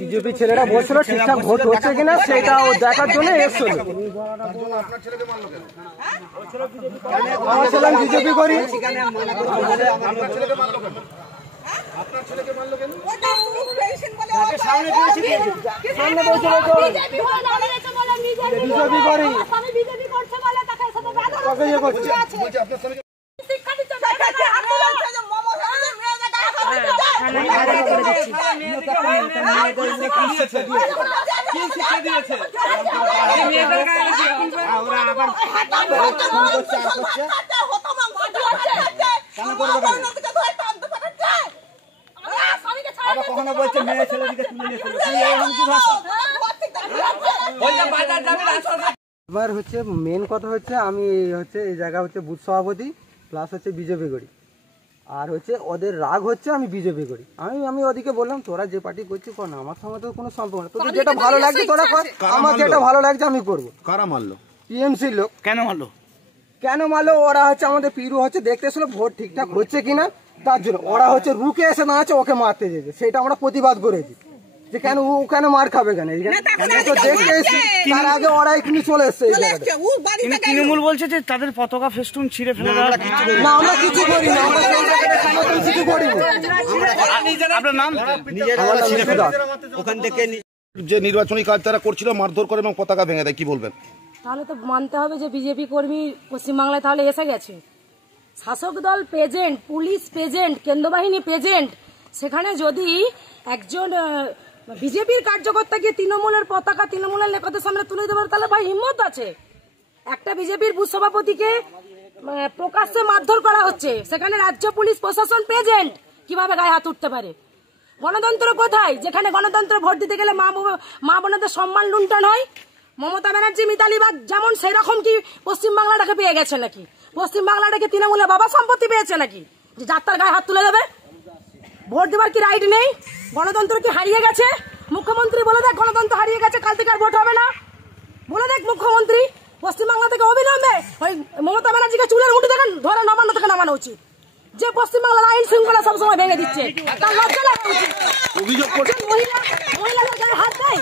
BJP ছেলেরা বলছিল ঠিকঠাক ভোট হচ্ছে কিনা সেটা দেখার জন্য এসেছিল। আমার ছেলে বিজেপি করি। কখনো বলছে মেয়ে ছেলেদিকে তুলে নিয়ে এবার হচ্ছে মেন কথা হচ্ছে আমি হচ্ছে এই জায়গা হচ্ছে বুথ সভাপতি প্লাস হচ্ছে বিজেপি করি। আর হচ্ছে ওদের রাগ হচ্ছে আমি বিজেপি করি। আমি ওদিকে বললাম তোরা যে পার্টি করছিস কর না, আমার সঙ্গে তো কোনো সম্পর্ক না, তোদের যেটা ভালো লাগছে তোরা কর, আমার যেটা ভালো লাগছে আমি করবো। কারা মারলো? টিএমসির লোক। কেন মারলো? ওরা হচ্ছে আমাদের পিরু হচ্ছে দেখতে এসেছিল ভোট ঠিকঠাক হচ্ছে কিনা, তার জন্য ওরা হচ্ছে রুকে এসে না আছে ওকে মারতে যেতে, সেটা আমরা প্রতিবাদ করেছি যে কেন ও কেন মার খাবে কেন, দেখতে এসেছি তার আগে ওরা এখানে চলে এসছে। তৃণমূল বলছে যে তাদের পতাকা ফেস্টুন ছিঁড়ে ফেলে দেওয়া। না আমরা কিছু করি না, আমরা কিছু করি না। আপনার নাম? ওখান থেকে যে নির্বাচনী কাজ তারা করছিল মারধর করে এবং পতাকা ভেঙে দেয়, কি বলবেন? তাহলে তো মানতে হবে যে বিজেপি কর্মী পশ্চিমবাংলায় তাহলে এসে গেছে। শাসক দল প্রেজেন্ট, পুলিশ প্রেজেন্ট, কেন্দ্র বাহিনী প্রেজেন্ট, সেখানে যদি একজন বিজেপির কার্যকর্তা গিয়ে তৃণমূলের পতাকা তৃণমূলের নেতাদের সামনে তুলে দেবে তাহলে ভাই হিম্মত আছে? একটা বিজেপির বুথ সভাপতিকে প্রকাশ্যে মারধর করা হচ্ছে, সেখানে রাজ্য পুলিশ প্রশাসন প্রেজেন্ট, কিভাবে গায়ে হাত উঠতে পারে? গণতন্ত্র কোথায়? যেখানে গণতন্ত্র ভোট দিতে গেলে মা বোনদের সম্মান লুণ্ঠন হয়। মমতা ব্যানার্জি মিতালি বাগ যেমন সেই রকম কি পশ্চিমবাংলাটাকে পেয়ে গেছে নাকি? পশ্চিমবাংলাটাকে তৃণমূলের বাবা সম্পত্তি পেয়েছে নাকি যে যাত্রার গায়ে হাত তুলে দেবে? ভোট দেওয়ার কি রাইট নেই? গণতন্ত্র কি হারিয়ে গেছে? মুখ্যমন্ত্রী বলে দেখ গণতন্ত্র হারিয়ে গেছে, কাল থেকে আর ভোট হবে না। বলে দেখ মুখ্যমন্ত্রী, পশ্চিমবাংলা থেকে অবিলম্বে ওই মমতা ব্যানার্জিকে চুলের মুঠি থেকে ধরে নবান্ন থেকে নামানো উচিত। যে পশ্চিমবাংলার আইন শৃঙ্খলা সবসময় ভেঙে দিচ্ছে, তার লজ্জা লাগা উচিত। মহিলাদের গায়ে হাত দেয়।